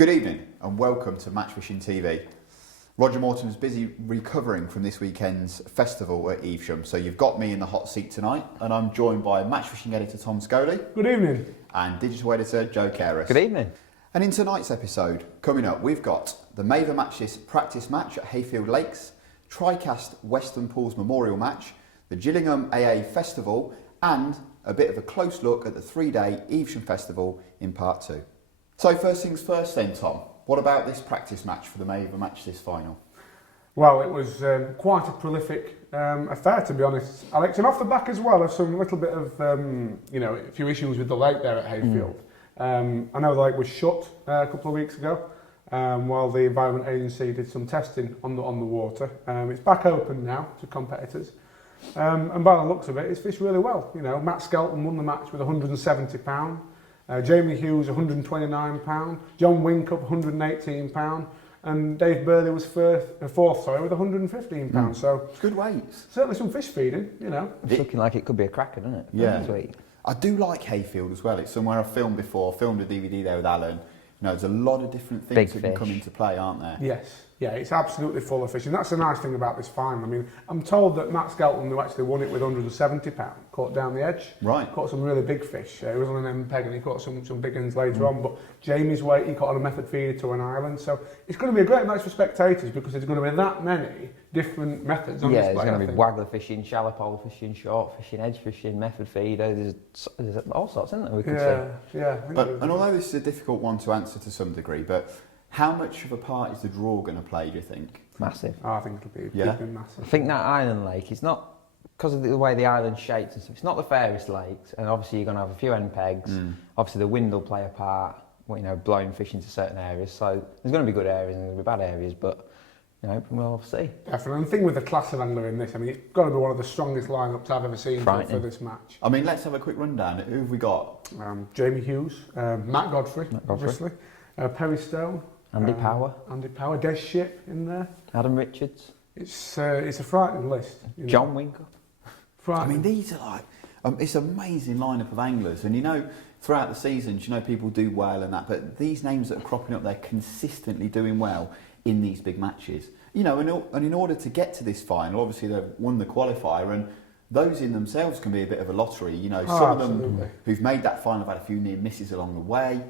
Good evening and welcome to Match Fishing TV. Roger Mortimer is busy recovering from this weekend's festival at Evesham, so you've got me in the hot seat tonight, and I'm joined by Match Fishing editor Tom Scholey. Good evening. And digital editor Joe Carass. Good evening. And in tonight's episode, coming up, we've got the Mava Matches practice match at Hayfield Lakes, TriCast Weston Pools Memorial Match, the Gillingham AA Festival, and a bit of a close look at the 3-day Evesham Festival in part 2. So first things first then, Tom, what about this practice match for the Mava Match this final? Well, it was quite a prolific affair, to be honest, Alex, and off the back as well of some little bit of, a few issues with the lake there at Hayfield. I know the lake was shut a couple of weeks ago while the Environment Agency did some testing on the water. It's back open now to competitors, and by the looks of it, it's fished really well. You know, Matt Skelton won the match with £170. Jamie Hughes, £129, John Winkup, £118, and Dave Burley was fourth, with £115. So It's good weights. certainly some fish feeding, you know. It's looking like it could be a cracker, doesn't it? Yeah. Sweet. I do like Hayfield as well. It's somewhere I've filmed before, filmed a DVD there with Alan. You know, there's a lot of different things Big that can come fish. into play, aren't there? Yes, yeah, it's absolutely full of fish, and that's the nice thing about this final. I mean, I'm told that Matt Skelton, who actually won it with £170, caught down the edge. Right. Caught some really big fish. He was on an M peg and he caught some big ones later on. But Jamie's weight, he caught on a method feeder to an island. So it's going to be a great match for spectators because there's going to be that many different methods on Yeah, display. there's going to be I think. waggler fishing, shallow pole fishing, short fishing, edge fishing, method feeder. There's all sorts, isn't there? We could see. Yeah. I think And although this is a difficult one to answer to some degree, but how much of a part is the draw going to play, do you think? Massive. I think it'll be, Yeah. it'll be massive. I think that island lake, it's not, because of the way the island's shaped and stuff, it's not the fairest lakes, and obviously you're going to have a few end pegs. Obviously the wind will play a part, blowing fish into certain areas, so there's going to be good areas and there's going to be bad areas, but we'll see. Definitely. And the thing with the class of angler in this, I mean, it's got to be one of the strongest lineups I've ever seen for this match. I mean, let's have a quick rundown. Who have we got? Jamie Hughes, Matt Godfrey, obviously, Perry Stone, Andy Power, Des Ship in there. Adam Richards, It's a frightening list. You know. John Winkup. I Frightening. mean, these are like, it's an amazing lineup of anglers. And throughout the seasons, people do well and that, but these names that are cropping up, they're consistently doing well in these big matches. And in order to get to this final, obviously they've won the qualifier, and those in themselves can be a bit of a lottery. Some of them who've made that final have had a few near misses along the way.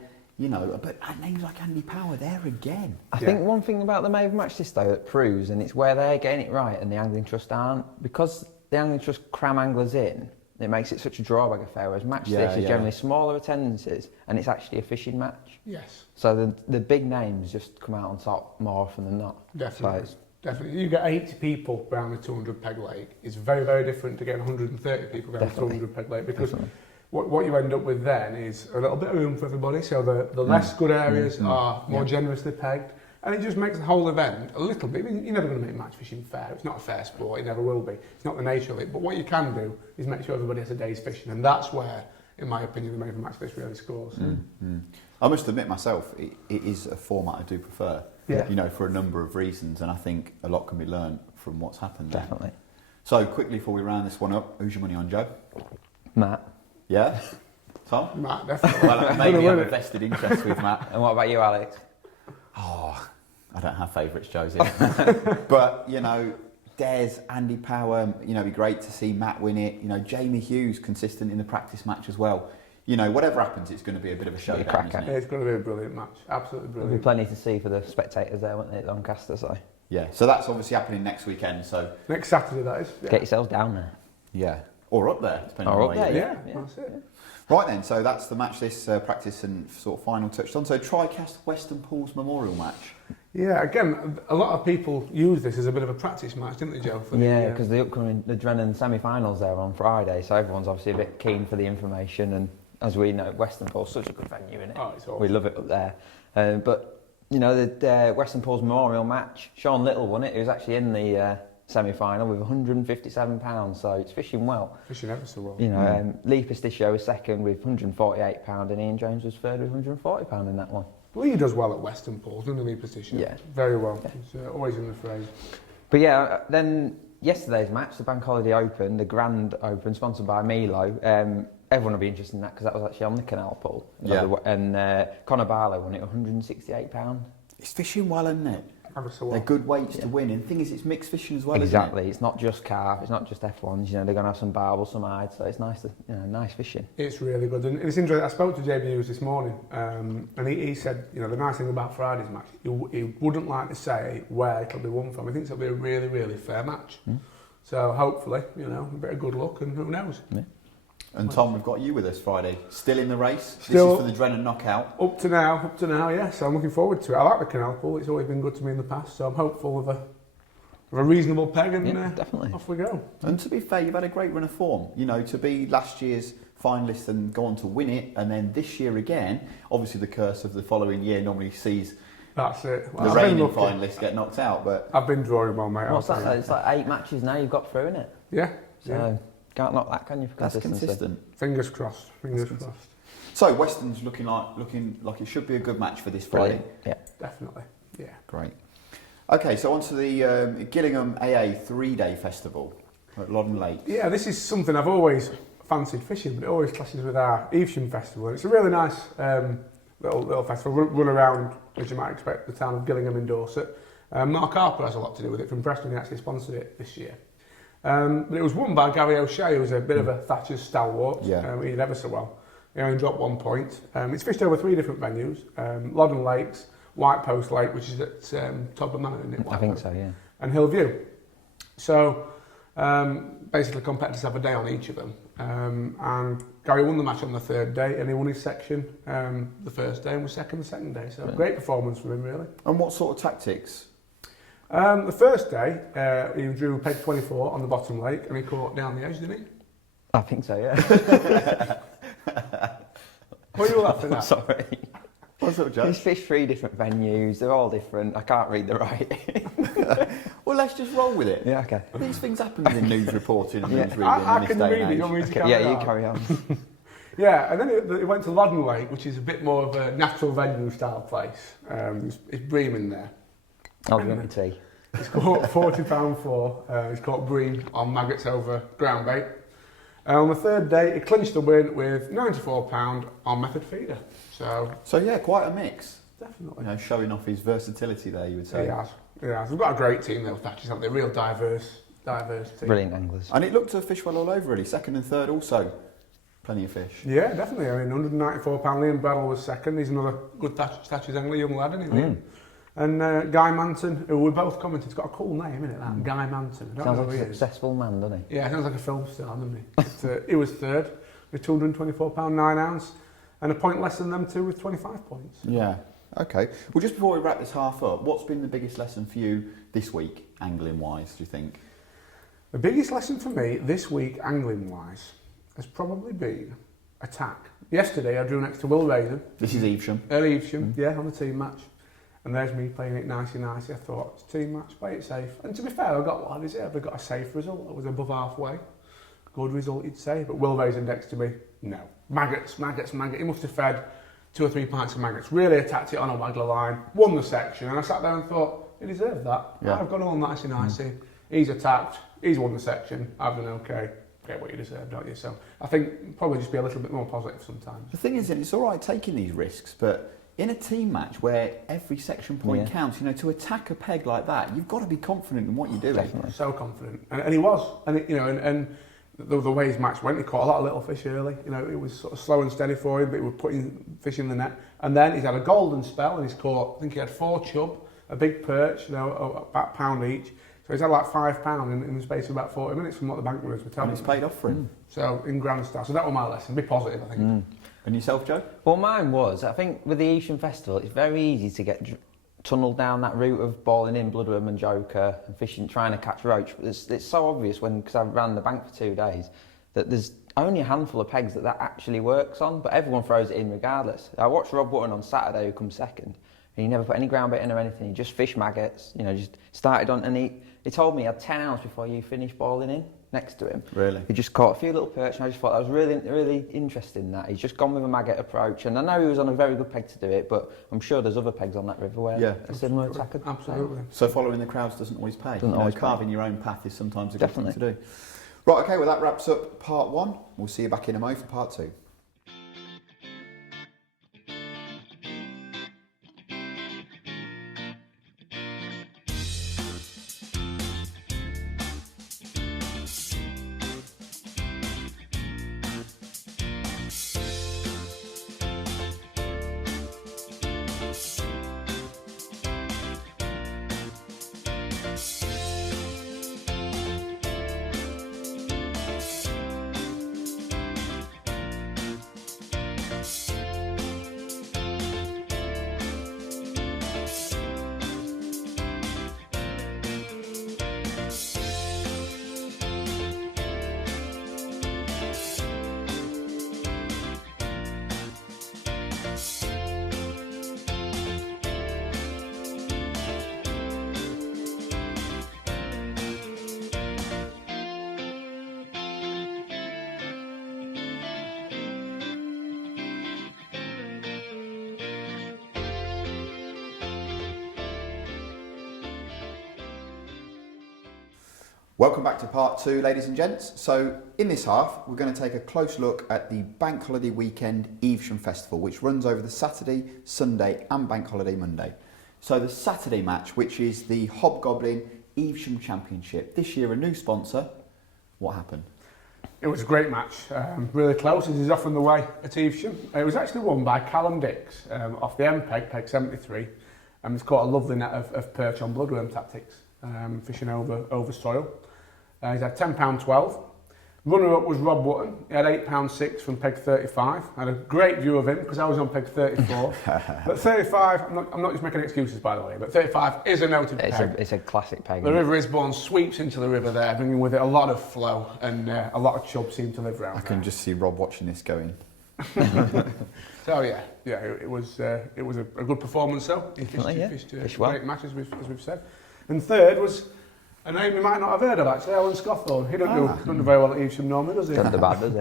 But names like Andy Power there again. I think one thing about the Mava Match this though that proves, and it's where they're getting it right and the Angling Trust aren't, because the Angling Trust cram anglers in, it makes it such a drawback affair, whereas match this is generally smaller attendances and it's actually a fishing match. Yes. So the big names just come out on top more often than not. Definitely. So Definitely. You get 80 people around the 200 peg lake. It's very, very different to getting 130 people around the 200 peg lake, because what you end up with then is a little bit of room for everybody, so the less good areas are more generously pegged, and it just makes the whole event a little bit. You're never going to make match fishing fair. It's not a fair sport. It never will be. It's not the nature of it. But what you can do is make sure everybody has a day's fishing, and that's where, in my opinion, the Mava Match this really scores. I must admit myself, it is a format I do prefer. Yeah. For a number of reasons, and I think a lot can be learned from what's happened there. definitely. So quickly before we round this one up, who's your money on, Joe? Matt. Yeah? Tom? Matt, definitely. Well, maybe you have a vested interest with Matt. And what about you, Alex? Oh, I don't have favourites, Josie. But, Des, Andy Power, it'd be great to see Matt win it. Jamie Hughes, consistent in the practice match as well. Whatever happens, it's going to be a bit of a showdown, cracker. isn't Yeah, it? it's going to be a brilliant match. Absolutely There'll be brilliant. plenty to see for the spectators there, won't there, at Doncaster, so Yeah, so that's obviously happening next weekend, so... Next Saturday, that is. Yeah. get yourselves down there. Yeah. Or up there, depending Or on up where there, you Yeah, that's it. Right then, so that's the match this practice and sort of final touched on. So TriCast Weston Pools Memorial Match. Yeah, again, a lot of people use this as a bit of a practice match, didn't they, Joe? Because the Drennan semi-finals there on Friday, so everyone's obviously a bit keen for the information, and as we know, Weston Pools such a good venue, isn't it? Oh, it's awesome. We love it up there. But the Weston Pools Memorial Match, Sean Little won it. He was actually in the semi-final with £157, so it's fishing well. Fishing ever so well. Lee Pisticcio was second with £148, and Ian Jones was third with £140 in that one. Well, he does well at Weston Pools, doesn't he, position? Yeah. Very well. Yeah. He's always in the phrase. But then yesterday's match, the Bank Holiday Open, the Grand Open, sponsored by Milo, everyone will be interested in that because that was actually on the Canal Pool. Yeah. And Conor Barlow won it £168. It's fishing well, isn't it? Ever so well. They're good weights to win. And the thing is, it's mixed fishing as well, Exactly. isn't it? It's not just carp, it's not just F1s, you know, they're going to have some barbel, some hide, so it's nice to, you know, nice fishing. It's really good. And it's interesting, I spoke to JB Hughes this morning, and he said, you know, the nice thing about Friday's match, he wouldn't like to say where it'll be won from. He thinks it'll be a really, really fair match. So hopefully, you know, a bit of good luck, and who knows. Yeah. And Tom, we've got you with us Friday. Still in the race. Still this is for the Drennan knockout. Up to now, yeah. So I'm looking forward to it. I like the Canal Pool. It's always been good to me in the past. So I'm hopeful of a reasonable peg, and definitely. off we go. And to be fair, you've had a great run of form. You know, to be last year's finalist and go on to win it, and then this year again. Obviously, the curse of the following year normally sees That's it. the reigning finalists get knocked out. But I've been drawing well, mate. What's that? It's like 8 matches now you've got through, innit? Yeah. So can't knock that, can you? For that's consistency? consistent. Fingers crossed. Fingers crossed. So Weston's looking like it should be a good match for this Friday. Brilliant. Yeah. Definitely. Yeah. Great. Okay, so on to the Gillingham AA 3-day festival at Loddon Lake. Yeah, this is something I've always fancied fishing, but it always clashes with our Evesham festival. And it's a really nice little festival. Run around, as you might expect, the town of Gillingham in Dorset. Mark Harper has a lot to do with it. From Preston, he actually sponsored it this year. But it was won by Gary O'Shea, who was a bit of a Thatcher's stalwart. Yeah. He did ever so well. He only dropped 1 point. It's fished over 3 different venues. Loddon Lakes, White Post Lake, which is at Todburn Manor, isn't it? I think so, yeah. And Hillview. So basically competitors have a day on each of them. And Gary won the match on the 3rd day, and he won his section the 1st day and was second the 2nd day. So great performance from him, really. And what sort of tactics? The 1st day, he drew peg 24 on the bottom lake, and he caught down the edge, didn't he? I think so, yeah. What are you laughing at? Sorry. What sort of joke? He's fished 3 different venues, they're all different, I can't read the writing. Well, let's just roll with it. Yeah, okay. These things happen in news reporting and news reading I in this can day read and it. age. You want me to Okay, carry yeah, on? you carry on. Yeah, and then it went to Loddon Lake, which is a bit more of a natural venue style place. It's bream in there. I'll drink my tea. It's caught £40 for. It's caught bream on maggots over ground bait. On the 3rd day, it clinched the win with £94 on method feeder. So yeah, quite a mix. definitely. You know, showing off his versatility there, you would say. He has. We've got a great team, those Thatchers, haven't they? Real diverse team. Brilliant anglers. And it looked to fish well all over, really. 2nd and 3rd also. Plenty of fish. Yeah, definitely. I mean, £194. Liam Bradle was 2nd. He's another good Thatcher's angler, young lad, isn't he? And Guy Manton, who we both commented, he's got a cool name, isn't it? That Guy Manton. I don't Sounds know like who a he is. successful man, doesn't he? Yeah, sounds like a film star, doesn't he? But, he was 3rd with £224 9 ounce, and a point less than them two with 25 points. Yeah. Okay. Well, just before we wrap this half up, what's been the biggest lesson for you this week, angling-wise, do you think? The biggest lesson for me this week, angling-wise, has probably been attack. Yesterday, I drew next to Will Raisin. This is Evesham. Early Evesham, yeah, on the team match. And there's me playing it nicey. I thought, it's a team match, play it safe. And to be fair, I got what is it? I got a safe result. I was above halfway. Good result, you'd say. But Will Raisin next to me, no. Maggots. He must have fed 2 or 3 pints of maggots. Really attacked it on a waggler line. Won the section. And I sat there and thought, he deserved that. Yeah. I've gone all nicey. He's attacked. He's won the section. I've done okay. Get what you deserve, don't you? So I think probably just be a little bit more positive sometimes. The thing is, it's all right taking these risks, but in a team match where every section point counts, you know, to attack a peg like that, you've got to be confident in what you're doing. Definitely. So confident, and he was, and it, you know, and the way his match went, he caught a lot of little fish early. You know, it was sort of slow and steady for him, but he was putting fish in the net, and then he's had a golden spell, and he's caught. I think he had 4 chub, a big perch, you know, about £1 each. So he's had like £5 in the space of about 40 minutes from what the bank runners were telling And me. it's paid off for him. So in grand style. So that was my lesson. Be positive, I think. And yourself, Joe? Well, mine was, I think with the Evesham Festival, it's very easy to get tunnelled down that route of balling in Bloodworm and Joker and fishing, trying to catch roach. But it's so obvious because I ran the bank for 2 days, that there's only a handful of pegs that actually works on, but everyone throws it in regardless. I watched Rob Wotton on Saturday, who comes second, and he never put any ground bait in or anything. He just fished maggots, you know, just started on, and he told me he had 10 hours before you finished balling in next to him. Really? He just caught a few little perch, and I just thought that was really interesting in that. He's just gone with a maggot approach, and I know he was on a very good peg to do it, but I'm sure there's other pegs on that river where a similar attack could Absolutely. So following the crowds doesn't always pay. Doesn't always pay. Carving your own path is sometimes a good thing to do. Right, okay, well that wraps up part 1. We'll see you back in a mo for part 2. Welcome back to part 2, ladies and gents. So in this half, we're going to take a close look at the Bank Holiday Weekend Evesham Festival, which runs over the Saturday, Sunday and Bank Holiday Monday. So the Saturday match, which is the Hobgoblin Evesham Championship. This year a new sponsor. What happened? It was a great match, really close, as is often the way at Evesham. It was actually won by Callum Dix off the M peg, peg 73, and he's caught a lovely net of perch on bloodworm tactics, fishing over soil. He's had £10.12. Runner-up was Rob Wotton. He had £8.6 from peg 35. I had a great view of him because I was on peg 34. But 35, I'm not just making excuses by the way, but 35 is a noted peg. It's a classic peg. The River Isbourne sweeps into the river there, bringing with it a lot of flow, and a lot of chub seem to live around I can just see Rob watching this going. So yeah, it was a good performance though. He fished a well. great match as we've said. And third was a name you might not have heard of actually, Alan Scawthorne. He doesn't do very well at Evesham normally, does he? Doesn't do bad, does he?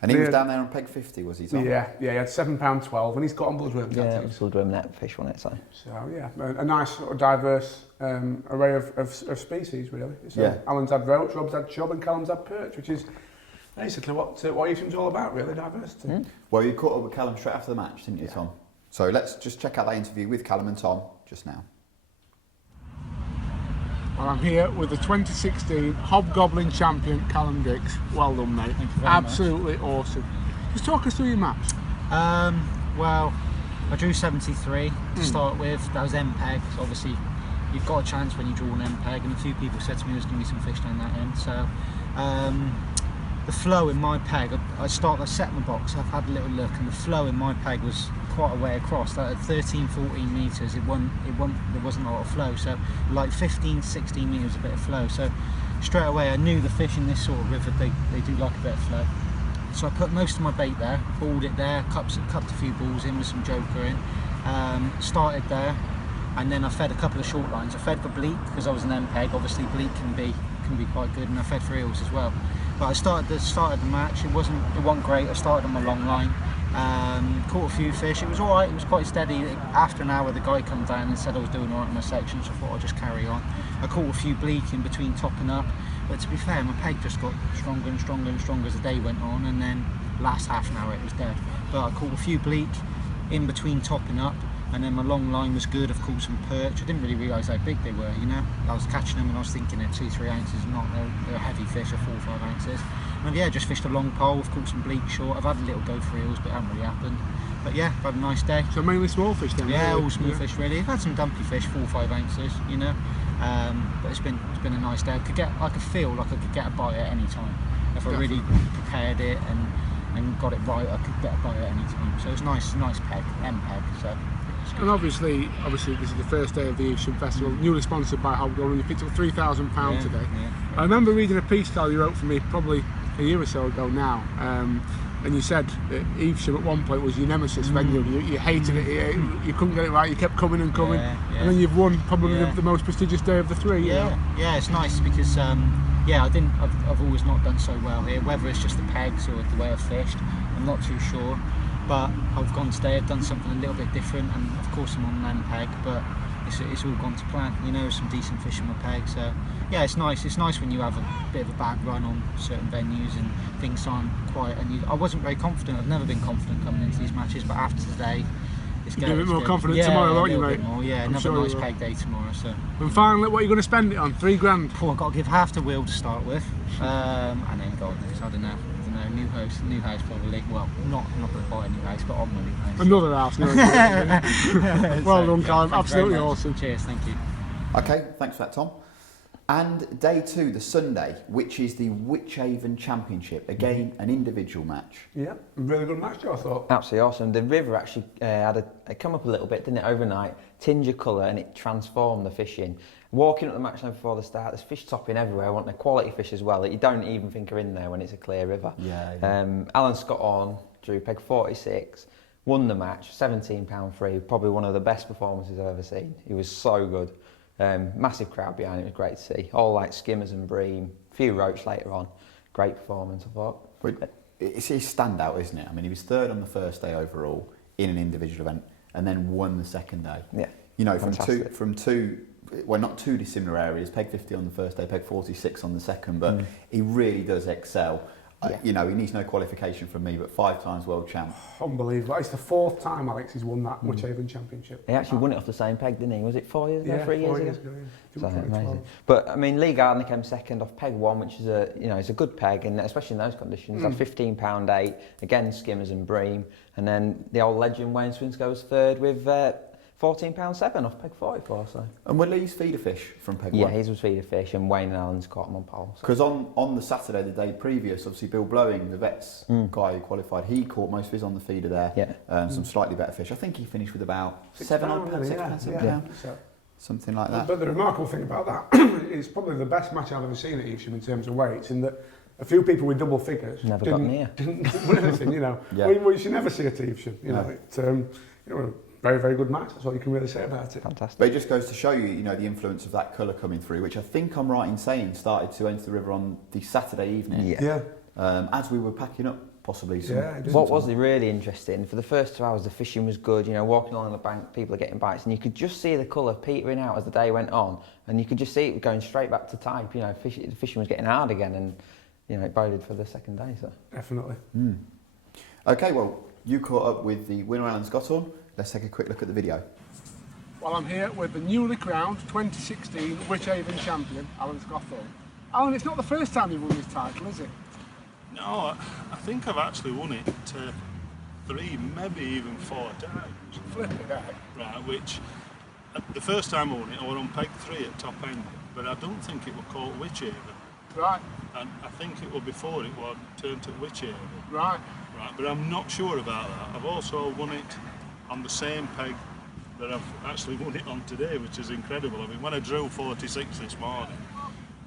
And he was down there on peg 50, was he, Tom? Yeah, he had £7.12 and he's got on bloodworm Yeah, it tactics. was bloodworm net fish, wasn't it? So yeah, a nice sort of diverse array of species really. So Alan's had roach, Rob's had chub and Callum's had perch, which is basically what Evesham's all about really, diversity. Mm. Well, you caught up with Callum straight after the match, didn't you, Tom? So let's just check out that interview with Callum and Tom just now. Well, I'm here with the 2016 Hobgoblin champion, Callum Dix. Well done, mate. Thank you very Absolutely awesome. Just talk us through your match. Well, I drew 73 to start with. That was MPEG, so obviously you've got a chance when you draw an MPEG, and a few people said to me there's going to be some fish down that end. So the flow in my peg, I set my box, I've had a little look, and the flow in my peg was quite a way across. That at 13-14 metres, there wasn't a lot of flow, so like 15-16 metres a bit of flow. So straight away I knew the fish in this sort of river, they do like a bit of flow. So I put most of my bait there, balled it there, cupped a few balls in with some joker in, started there, and then I fed a couple of short lines. I fed for bleak because I was an MPEG. Obviously bleak can be quite good, and I fed for eels as well. But I started the match. It wasn't great. I started on my long line, caught a few fish. It was all right. It was quite steady. After an hour, the guy came down and said I was doing all right in my section, so I thought I'd just carry on. I caught a few bleak in between topping up, but to be fair, my peg just got stronger and stronger and stronger as the day went on, and then last half an hour it was dead. But I caught a few bleak in between topping up, and then my long line was good. I've caught some perch. I didn't really realise how big they were, you know. I was catching them and I was thinking they're 2-3 ounces, not they're heavy fish, they're 4 or 5 ounces. And yeah, just fished a long pole. I've caught some bleak short. I've had a little go for eels, but it hasn't really happened. But yeah, I've had a nice day. So mainly small fish then? Yeah, really? all small fish really. I've had some dumpy fish, 4 or 5 ounces, you know. But it's been a nice day. I could feel like I could get a bite at any time. If I really prepared it and got it right, I could get a bite at any time. So it's nice peg, M-peg. So. And obviously this is the first day of the Evesham Festival, newly sponsored by Hobgoblin. You picked up £3,000 today. Yeah. I remember reading a piece that you wrote for me probably a year or so ago now, and you said that Evesham at one point was your nemesis venue. You hated it, you couldn't get it right, you kept coming and coming, and then you've won probably the most prestigious day of the three. Yeah, you know? Yeah, it's nice because I've always not done so well here, whether it's just the pegs or the way I've fished, I'm not too sure. But I've gone today, I've done something a little bit different, and of course I'm on an MPEG, but it's all gone to plan. You know, some decent fish on my peg. So yeah, it's nice. It's nice when you have a bit of a bad run on certain venues and things aren't quite. And I wasn't very confident. I've never been confident coming into these matches, but after today, it's You'll be a bit more good. confident tomorrow, won't you, mate? More, yeah, I'm another sure nice you will. peg day tomorrow. So. And finally, what are you going to spend it on? $3,000. Oh, I've got to give half to Will to start with, and then God knows, I don't know, new house probably. Well, not going to buy a new house, but on my new house. Another house. No. Well done, Callum. Absolutely awesome. Cheers, thank you. Okay, thanks for that, Tom. And day 2, the Sunday, which is the Wychavon Championship. Again, an individual match. Yeah, really good match, I thought. Absolutely awesome. The river actually it come up a little bit, didn't it, overnight? Tinge of colour, and it transformed the fishing. Walking up the match night before the start, there's fish topping everywhere. I want the quality fish as well that you don't even think are in there when it's a clear river. Yeah. Alan Scott on, drew peg 46, won the match, £17 free, probably one of the best performances I've ever seen. He was so good. Massive crowd behind him, it was great to see. All like skimmers and bream, a few roach later on. Great performance, I thought. It's his standout, isn't it? I mean, he was 3rd on the first day overall in an individual event and then won the second day. Yeah. You know, fantastic. from two, well, not too dissimilar areas, peg 50 on the first day, peg 46 on the second, but he really does excel. Yeah. You know, he needs no qualification from me, but 5 times world champ. Unbelievable. It's the 4th time Alex has won that Wychavon Championship. He actually won it off the same peg, didn't he? Was it 4 years ago, 3 years 4 ago? years ago. So Yeah. amazing. But I mean, Lee Gardner came second off peg 1, which is it's a good peg, and especially in those conditions. Had £15 8, again skimmers and bream, and then the old legend Wayne Swinscoe was 3rd with £14 7 off peg 44. So. And were Lee's feeder fish from peg 1? Yeah, his was feeder fish, and Wayne and Alan's caught him on pole. Because on the Saturday, the day previous, obviously Bill Blowing, the vets guy who qualified, he caught most of his on the feeder there. Yeah. Some slightly better fish. I think he finished with about £6, £7 odd, really, £6, So, something like that. but the remarkable thing about that is probably the best match I've ever seen at Evesham in terms of weights, in that a few people with double figures Never got near. didn't win anything, you know. Yeah. We should never see at Evesham, you know. It, very, very good match. That's all you can really say about it. Fantastic. But it just goes to show you, you know, the influence of that colour coming through, which I think I'm right in saying started to enter the river on the Saturday evening. Yeah. As we were packing up, possibly. What was really interesting, for the first 2 hours the fishing was good, you know, walking along the bank, people are getting bites, and you could just see the colour petering out as the day went on, and you could just see it going straight back to type, you know, the fishing was getting hard again, and, you know, it boded for the second day, so. Definitely. Okay, well, you caught up with the winner, Alan Scotthorne. Let's take a quick look at the video. Well, I'm here with the newly crowned 2016 Wychavon champion, Alan Scotthorne. Alan, it's not the first time you've won this title, is it? No, I think I've actually won it 3, maybe even 4 times. Flipping heck. Right, which the first time I won it, I was on peg 3 at top end, but I don't think it was called Wychavon. Right, And I think it was before it was turned to Wychavon. right. Right, but I'm not sure about that. I've also won it on the same peg that I've actually won it on today, which is incredible. I mean, when I drew 46 this morning,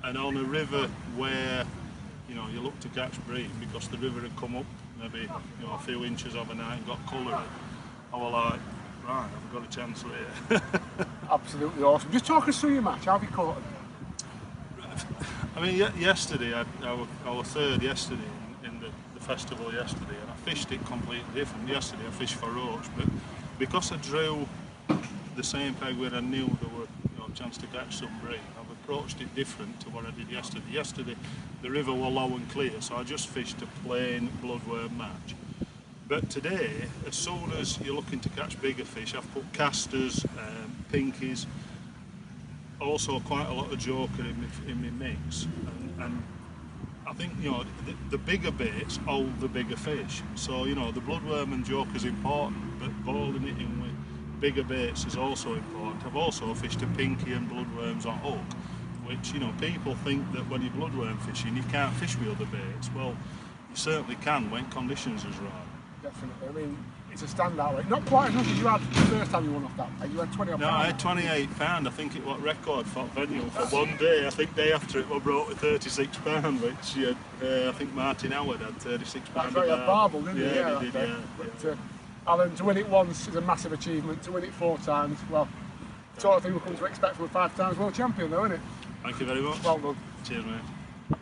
and on a river where, you know, you look to catch bream because the river had come up maybe, you know, a few inches overnight and got colour in, I was like, right, I've got a chance here. Absolutely awesome. Just talk us through your match. How have you caught it? I mean, yesterday, I was 3rd yesterday in the festival yesterday, and I fished it completely different. Yesterday I fished for roach, but because I drew the same peg where I knew there were, you know, a chance to catch some bream, I've approached it different to what I did yesterday. Yesterday the river was low and clear, so I just fished a plain bloodworm match. But today, as soon as you're looking to catch bigger fish, I've put casters, pinkies, also quite a lot of joker in my mix, and I think, you know, the bigger baits hold the bigger fish. So, you know, the bloodworm and joker is important, but balling it in with bigger baits is also important. I've also fished a pinky and bloodworms on hook, which, you know, people think that when you're bloodworm fishing you can't fish with other baits. Well, you certainly can when conditions is right. Definitely. I mean, it's a standout weight. Not quite as much as you had the first time you won off that. You had 20 off. No, I had £28. I think it was record for venue for one day. I think day after it was brought with £36, which I think Martin Howard had £36. That's right, you had Barble, didn't you? Yeah, he that did, day. yeah. But, Alan, to win it once is a massive achievement. To win it 4 times, well, sort of thing we come to expect from a 5 times world champion, though, isn't it? Thank you very much. Well done. Cheers, mate.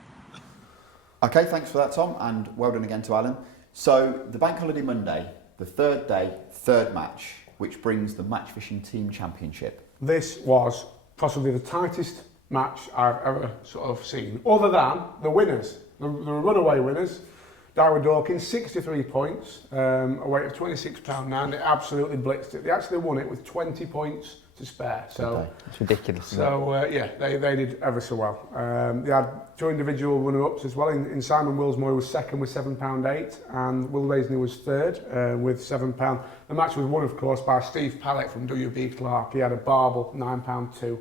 Okay, thanks for that, Tom, and well done again to Alan. So, the Bank Holiday Monday, the 3rd day, 3rd match, which brings the Match Fishing Team Championship. This was possibly the tightest match I've ever sort of seen, other than the winners, the runaway winners. Daiwa Dorking, 63 points, a weight of £26.9. They absolutely blitzed it. They actually won it with 20 points to spare. So it's ridiculous. So yeah, they did ever so well. They had 2 individual runner-ups as well. In Simon Willsmore was second with £7.8, and Will Raisley was third with £7. The match was won, of course, by Steve Pallett from WB Clark. He had a barbel, £9.2.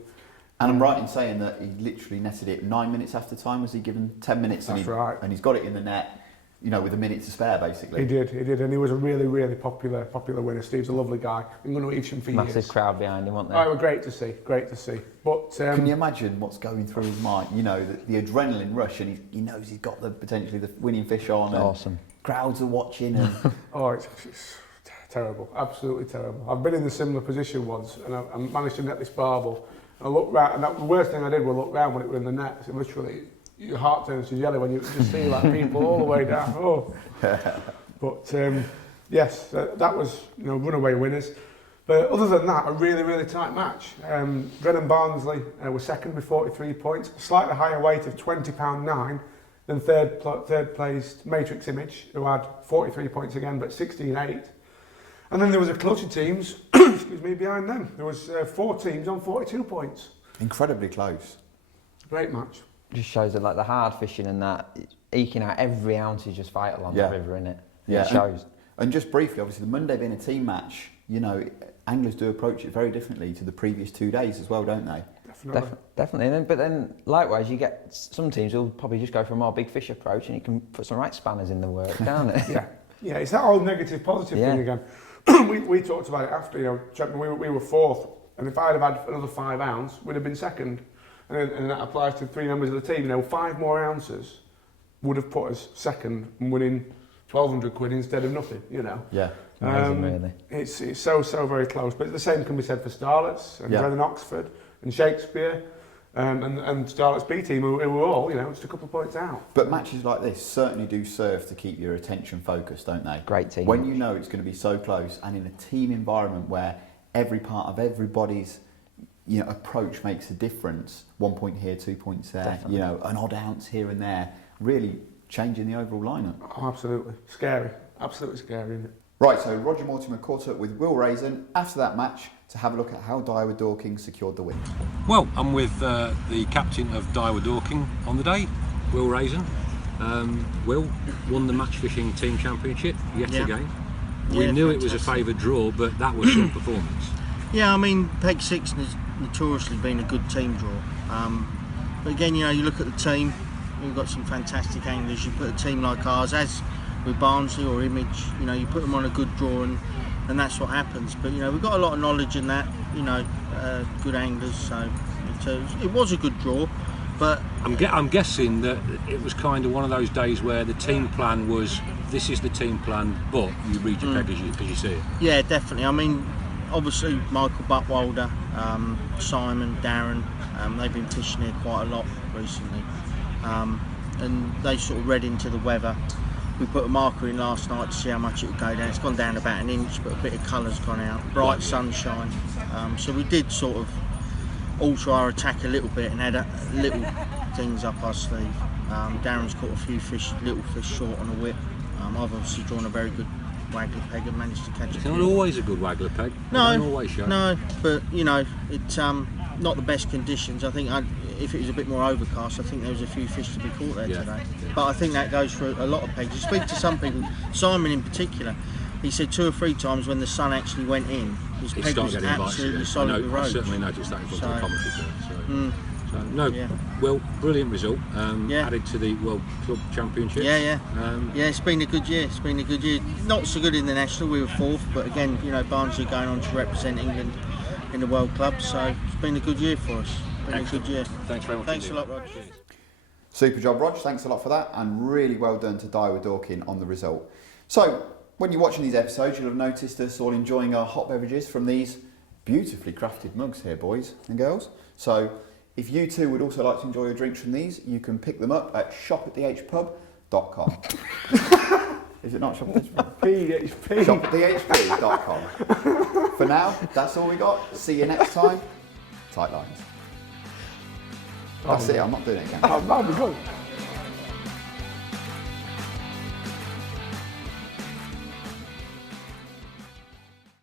And I'm right in saying that he literally netted it 9 minutes after time. Was he given 10 minutes? That's right. And he's got it in the net, you know, with a minute to spare, basically. He did, and he was a really, really popular winner. Steve's a lovely guy. I'm going to Evesham for years. Massive crowd behind him, wasn't there? Oh, it was great to see. But can you imagine what's going through his mind? You know, the adrenaline rush, and he knows he's got potentially the winning fish on. And awesome. Crowds are watching. And oh, it's terrible, absolutely terrible. I've been in a similar position once, and I managed to net this barbel. And I looked round, and the worst thing I did was look round when it was in the net. So literally, your heart turns to jelly when you just see like people all the way down. Oh. But yes, that was runaway winners. But other than that, a really, really tight match. Brennan Barnsley was second with 43 points, slightly higher weight of £20.9 than third placed Matrix Image, who had 43 points again, but 16.8. And then there was a clutch of teams, excuse me, behind them. There was 4 teams on 42 points. Incredibly close. Great match. Just shows that like the hard fishing and that eking out every ounce is just vital on the river, innit? Yeah, it shows. And just briefly, obviously, the Monday being a team match, you know, anglers do approach it very differently to the previous 2 days as well, don't they? Definitely. But then likewise, you get some teams who'll probably just go for a more big fish approach, and you can put some right spanners in the work, can't it? Yeah, it's that whole negative positive thing again. we talked about it after, we were 4th, and if I'd have had another 5 ounce, we'd have been 2nd. And that applies to 3 members of the team. 5 more ounces would have put us 2nd and winning 1,200 quid instead of nothing, Yeah. Amazing, really. It's so very close. But the same can be said for Starlets and Brennan Oxford and Shakespeare and Starlet's B team, who were all, just a couple of points out. But matches like this certainly do serve to keep your attention focused, don't they? Great team. When you know it's going to be so close, and in a team environment where every part of everybody's approach makes a difference. 1 point here, 2 points there. Definitely. An odd ounce here and there, really changing the overall lineup. Oh, absolutely scary, absolutely scary, isn't it? Right, so Roger Mortimer caught up with Will Raisin after that match to have a look at how Daiwa Dorking secured the win. Well, I'm with the captain of Daiwa Dorking on the day, Will Raisin. Will won the match fishing team championship yet again. We knew it was a favoured draw, but that was some performance. Yeah, I mean, Peg 6 has notoriously been a good team draw. But again, you look at the team, we've got some fantastic anglers. You put a team like ours, as with Barnsley or Image, you put them on a good draw and that's what happens. But, we've got a lot of knowledge in that, good anglers, so it was a good draw. But I'm guessing that it was kind of one of those days where the team plan was, this is the team plan, but you read your peg as you see it. Yeah, definitely. I mean, obviously Michael Buckwalder, Simon, Darren, they've been fishing here quite a lot recently, and they sort of read into the weather. We put a marker in last night to see how much it would go down. It's gone down about 1 inch, but a bit of colour's gone out. Bright sunshine, so we did sort of alter our attack a little bit and had little things up our sleeve. Darren's caught a few little fish short on a whip. I've obviously drawn a very good waggler peg and managed to catch it. It's not always a good waggler peg. No, but it's not the best conditions. I think if it was a bit more overcast, I think there was a few fish to be caught there today. But I think that goes for a lot of pegs. You speak to some people, Simon in particular, he said 2 or 3 times when the sun actually went in, his peg was absolutely solid with ropes. I certainly noticed that in front of the commentary. Well, brilliant result. Added to the World Club Championships. It's been a good year. Not so good in the national. We were 4th, but again, Barnsley going on to represent England in the World Club. So it's been a good year for us. A good year. Thanks very much. Thanks a lot, Roger. Super job, Rog. Thanks a lot for that, and really well done to Daiwa Dorking on the result. So, when you're watching these episodes, you'll have noticed us all enjoying our hot beverages from these beautifully crafted mugs here, boys and girls. So, if you too would also like to enjoy your drinks from these, you can pick them up at shopatthehpub.com. Is it not shop at the HPub? PHP. Shopatthehpub.com. For now, that's all we got. See you next time. tight lines. That's it, I'm not doing it again. That'd be good.